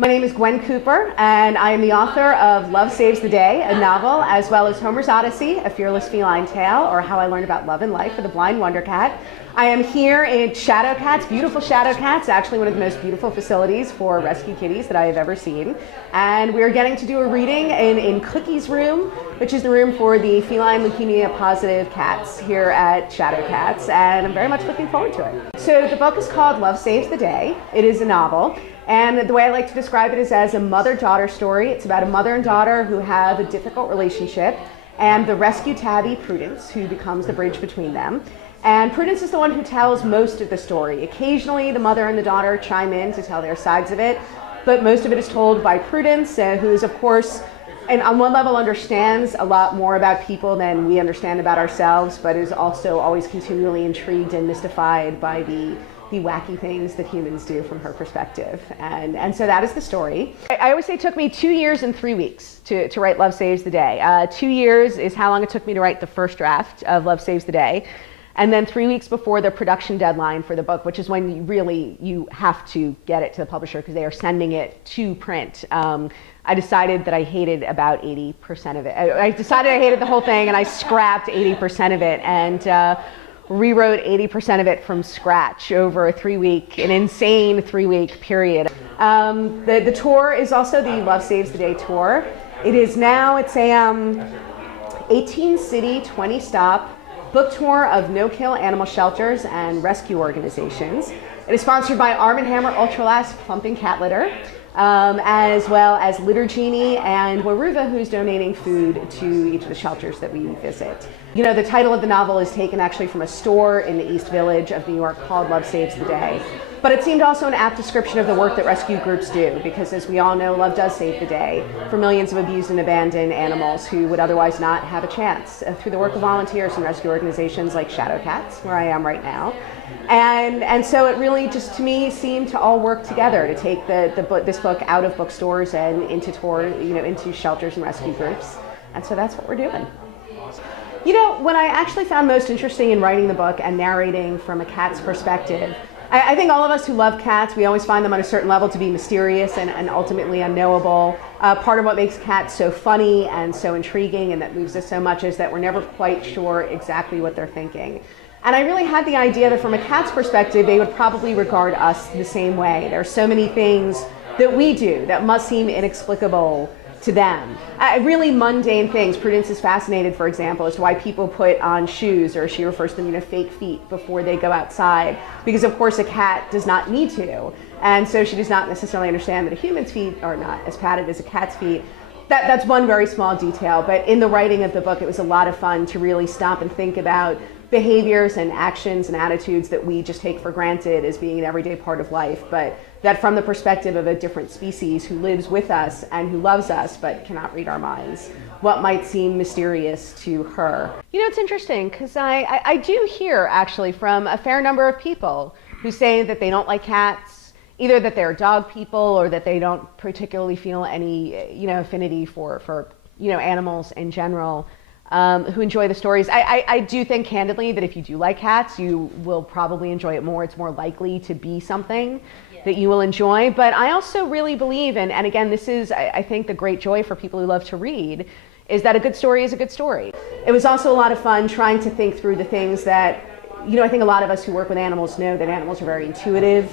My name is Gwen Cooper, and I am the author of Love Saves the Day, a novel, as well as Homer's Odyssey, a fearless feline tale, or How I Learned About Love and Life for the Blind Wonder Cat. I am here in Shadow Cats, beautiful Shadow Cats, actually one of the most beautiful facilities for rescue kitties that I have ever seen. And we're getting to do a reading in Cookie's room, which is the room for the feline leukemia positive cats here at Shadow Cats, and I'm very much looking forward to it. So the book is called Love Saves the Day. It is a novel. And the way I like to describe it is as a mother-daughter story. It's about a mother and daughter who have a difficult relationship, and the rescue tabby, Prudence, who becomes the bridge between them. And Prudence is the one who tells most of the story. Occasionally, the mother and the daughter chime in to tell their sides of it, but most of it is told by Prudence, who is, of course, and on one level understands a lot more about people than we understand about ourselves, but is also always continually intrigued and mystified by the wacky things that humans do from her perspective. And so that is the story. I always say it took me 2 years and 3 weeks to write Love Saves the Day. 2 years is how long it took me to write the first draft of Love Saves the Day. And then 3 weeks before the production deadline for the book, which is when you have to get it to the publisher because they are sending it to print. I decided that I hated about 80% of it. I decided I hated the whole thing, and I scrapped 80% of it and rewrote 80% of it from scratch over an insane 3-week period. The tour is also the Love Saves the Day tour. It is now, it's a 18 city, 20 stop book tour of no-kill animal shelters and rescue organizations. It is sponsored by Arm & Hammer Ultralast Plumping Cat Litter, as well as Litter Genie and Waruva, who's donating food to each of the shelters that we visit. You know, the title of the novel is taken actually from a store in the East Village of New York called Love Saves the Day. But it seemed also an apt description of the work that rescue groups do, because as we all know, love does save the day for millions of abused and abandoned animals who would otherwise not have a chance through the work of volunteers and rescue organizations like Shadow Cats, where I am right now. And so it really just, to me, seemed to all work together to take this book out of bookstores and into into shelters and rescue groups. And so that's what we're doing. You know, what I actually found most interesting in writing the book and narrating from a cat's perspective, I think all of us who love cats, we always find them on a certain level to be mysterious and ultimately unknowable. Part of what makes cats so funny and so intriguing and that moves us so much is that we're never quite sure exactly what they're thinking. And I really had the idea that from a cat's perspective, they would probably regard us the same way. There are so many things that we do that must seem inexplicable to them. Really mundane things. Prudence is fascinated, for example, as to why people put on shoes, or she refers to them, fake feet before they go outside, because of course a cat does not need to. And so she does not necessarily understand that a human's feet are not as padded as a cat's feet. That's one very small detail, but in the writing of the book, it was a lot of fun to really stop and think about behaviors and actions and attitudes that we just take for granted as being an everyday part of life, but that from the perspective of a different species who lives with us and who loves us but cannot read our minds, what might seem mysterious to her. You know, it's interesting because I do hear actually from a fair number of people who say that they don't like cats, either that they're dog people or that they don't particularly feel any affinity for animals in general. Who enjoy the stories. I do think candidly that if you do like cats, you will probably enjoy it more. It's more likely to be something that you will enjoy. But I also really believe, and again, this is, I think, the great joy for people who love to read, is that a good story is a good story. It was also a lot of fun trying to think through the things that, I think a lot of us who work with animals know that animals are very intuitive.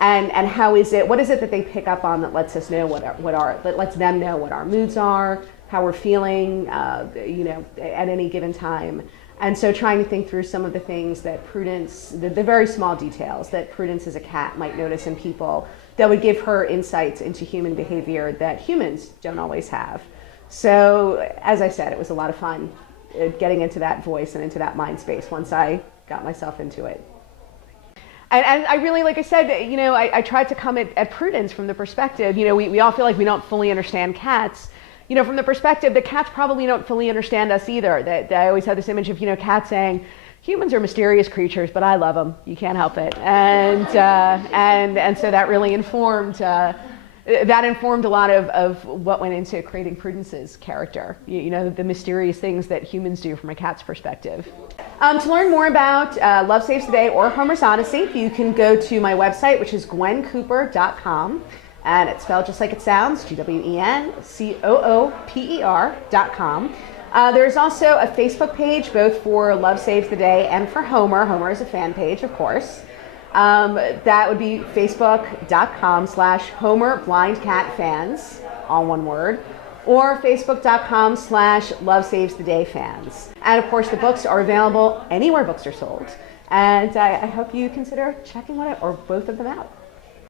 And what is it that they pick up on that lets us know that lets them know what our moods are, how we're feeling, at any given time. And so trying to think through some of the things that Prudence, the very small details that Prudence as a cat might notice in people that would give her insights into human behavior that humans don't always have. So, as I said, it was a lot of fun getting into that voice and into that mind space once I got myself into it. And I really, like I said, I tried to come at Prudence from the perspective, we all feel like we don't fully understand cats. From the perspective that cats probably don't fully understand us either. That I always have this image of, cats saying, humans are mysterious creatures, but I love them. You can't help it. And so that really informed a lot of what went into creating Prudence's character. The mysterious things that humans do from a cat's perspective. To learn more about Love Saves the Day or Homer's Odyssey, you can go to my website, which is gwencooper.com. and it's spelled just like it sounds, GwenCooper.com. There's also a Facebook page both for Love Saves the Day and for Homer. Homer is a fan page, of course. That would be facebook.com/HomerBlindCatFans, all one word, or facebook.com/LoveSavesTheDayFans. And of course, the books are available anywhere books are sold. And I hope you consider checking one or both of them out.